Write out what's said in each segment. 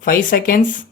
5 seconds.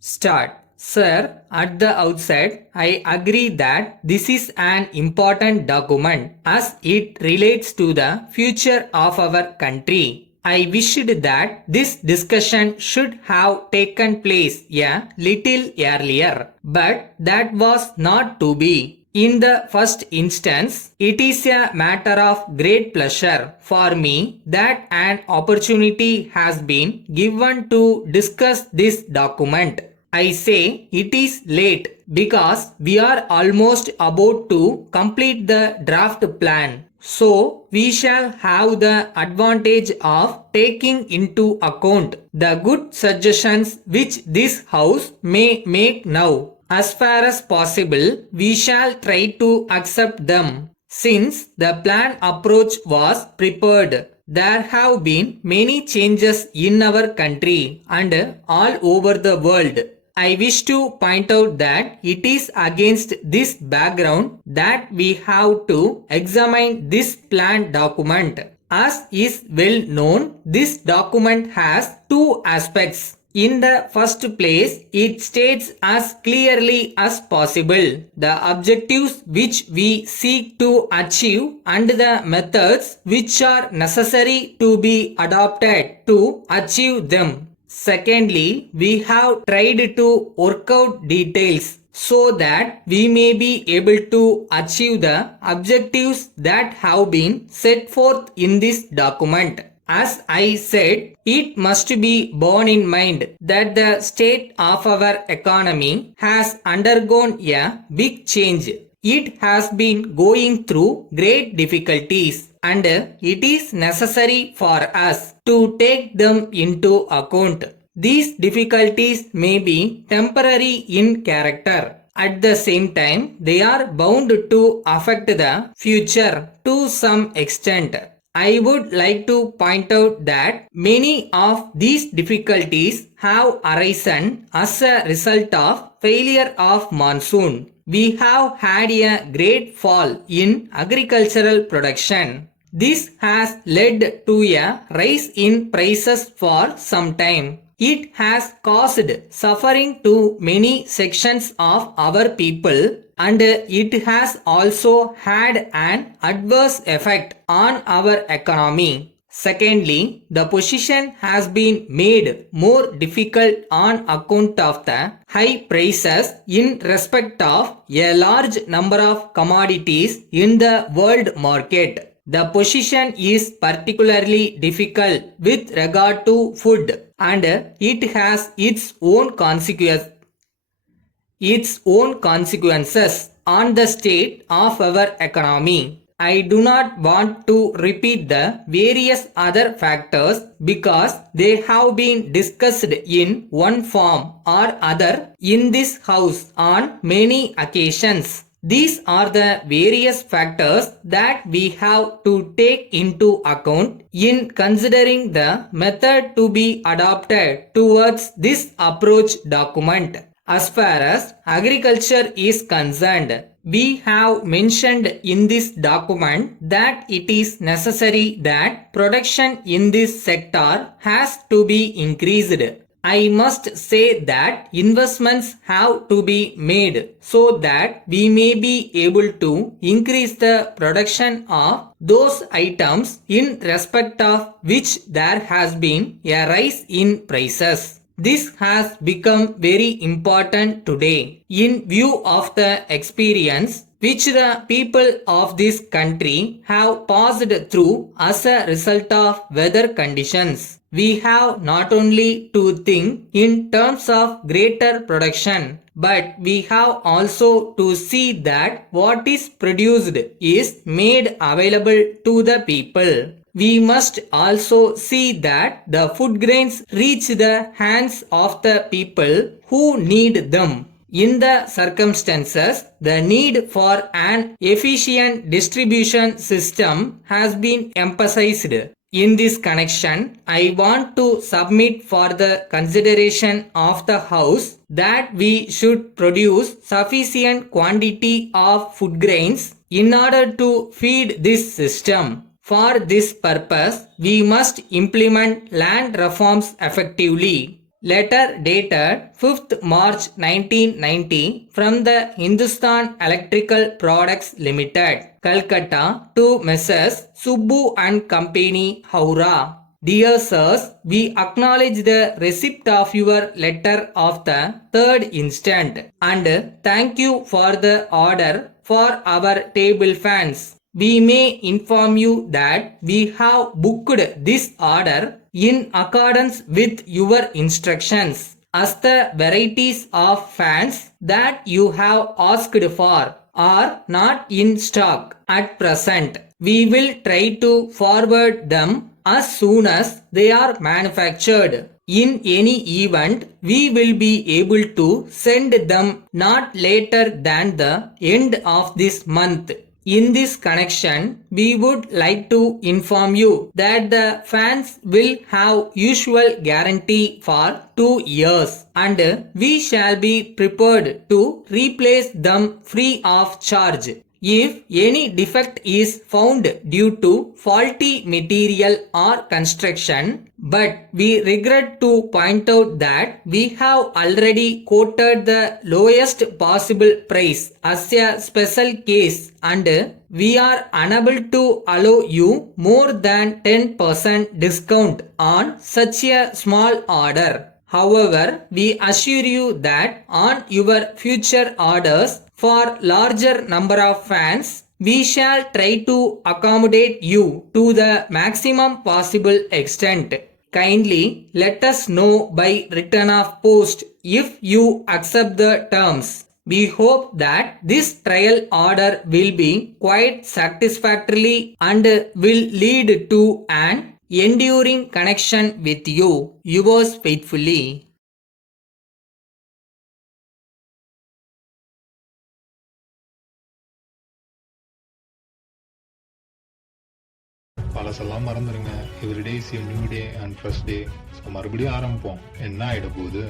Start. Sir, at the outset, I agree that this is an important document as it relates to the future of our country. I wished that this discussion should have taken place a little earlier, but that was not to be. In the first instance, it is a matter of great pleasure for me that an opportunity has been given to discuss this document. I say it is late because we are almost about to complete the draft plan. So we shall have the advantage of taking into account the good suggestions which this house may make now. As far as possible, we shall try to accept them. Since the plan approach was prepared, there have been many changes in our country and all over the world. I wish to point out that it is against this background that we have to examine this plan document. As is well known, this document has two aspects. In the first place, it states as clearly as possible the objectives which we seek to achieve and the methods which are necessary to be adopted to achieve them. Secondly, we have tried to work out details so that we may be able to achieve the objectives that have been set forth in this document. As I said, it must be borne in mind that the state of our economy has undergone a big change. It has been going through great difficulties and it is necessary for us to take them into account. These difficulties may be temporary in character. At the same time, they are bound to affect the future to some extent. I would like to point out that many of these difficulties have arisen as a result of failure of monsoon. We have had a great fall in agricultural production. This has led to a rise in prices for some time. It has caused suffering to many sections of our people and it has also had an adverse effect on our economy. Secondly, the position has been made more difficult on account of the high prices in respect of a large number of commodities in the world market. The position is particularly difficult with regard to food and it has its own consequences on the state of our economy. I do not want to repeat the various other factors because they have been discussed in one form or other in this house on many occasions. These are the various factors that we have to take into account in considering the method to be adopted towards this approach document. As far as agriculture is concerned, we have mentioned in this document that it is necessary that production in this sector has to be increased. I must say that investments have to be made so that we may be able to increase the production of those items in respect of which there has been a rise in prices. This has become very important today in view of the experience which the people of this country have passed through as a result of weather conditions. We have not only to think in terms of greater production, but we have also to see that what is produced is made available to the people. We must also see that the food grains reach the hands of the people who need them. In the circumstances, the need for an efficient distribution system has been emphasized. In this connection, I want to submit for the consideration of the House that we should produce sufficient quantity of food grains in order to feed this system. For this purpose, we must implement land reforms effectively. Letter dated 5th March 1990 from the Hindustan Electrical Products Limited, Calcutta to Messrs. Subbu and Company, Howrah. Dear sirs, we acknowledge the receipt of your letter of the 3rd instant and thank you for the order for our table fans. We may inform you that we have booked this order in accordance with your instructions, as the varieties of fans that you have asked for are not in stock at present. We will try to forward them as soon as they are manufactured. In any event, we will be able to send them not later than the end of this month. In this connection, we would like to inform you that the fans will have usual guarantee for 2 years and we shall be prepared to replace them free of charge if any defect is found due to faulty material or construction, but we regret to point out that we have already quoted the lowest possible price as a special case and we are unable to allow you more than 10% discount on such a small order. However, we assure you that on your future orders for larger number of fans, we shall try to accommodate you to the maximum possible extent. Kindly let us know by return of post if you accept the terms. We hope that this trial order will be quite satisfactory and will lead to an enduring connection with you. Yours faithfully. பழசெல்லாம் மறந்துடுங்க. Every day is a new day and fresh day. So மறுபடியும் ஆரம்பிப்போம். என்ன ஆகிட போகுது?